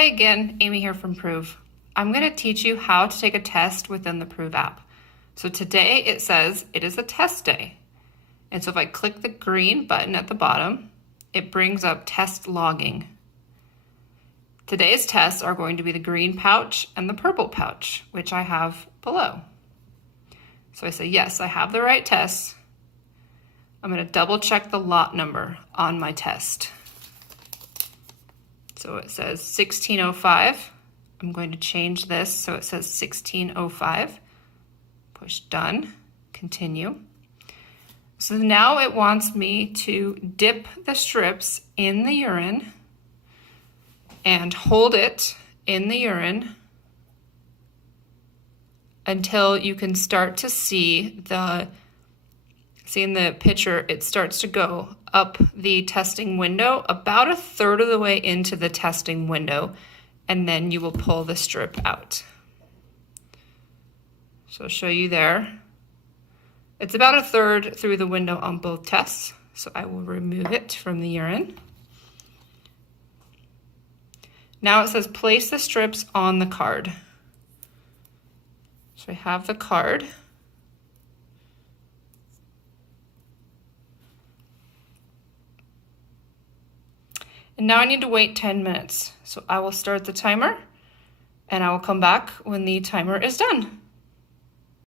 Hi again, Amy here from Proov. I'm going to teach you how to take a test within the Proov app. So today it says it is a test day. And so if I click the green button at the bottom, it brings up test logging. Today's tests are going to be the green pouch and the purple pouch, which I have below. So I say, yes, I have the right tests. I'm going to double check the lot number on my test. So it says 1605. I'm going to change this so it says 1605. Push done, continue. So now it wants me to dip the strips in the urine and hold it in the urine until you can start to see in the picture, it starts to go up the testing window about a third of the way into the testing window, and then you will pull the strip out. So I'll show you there. It's about a third through the window on both tests, so I will remove it from the urine. Now it says place the strips on the card. So I have the card. And now I need to wait 10 minutes. So I will start the timer and I will come back when the timer is done.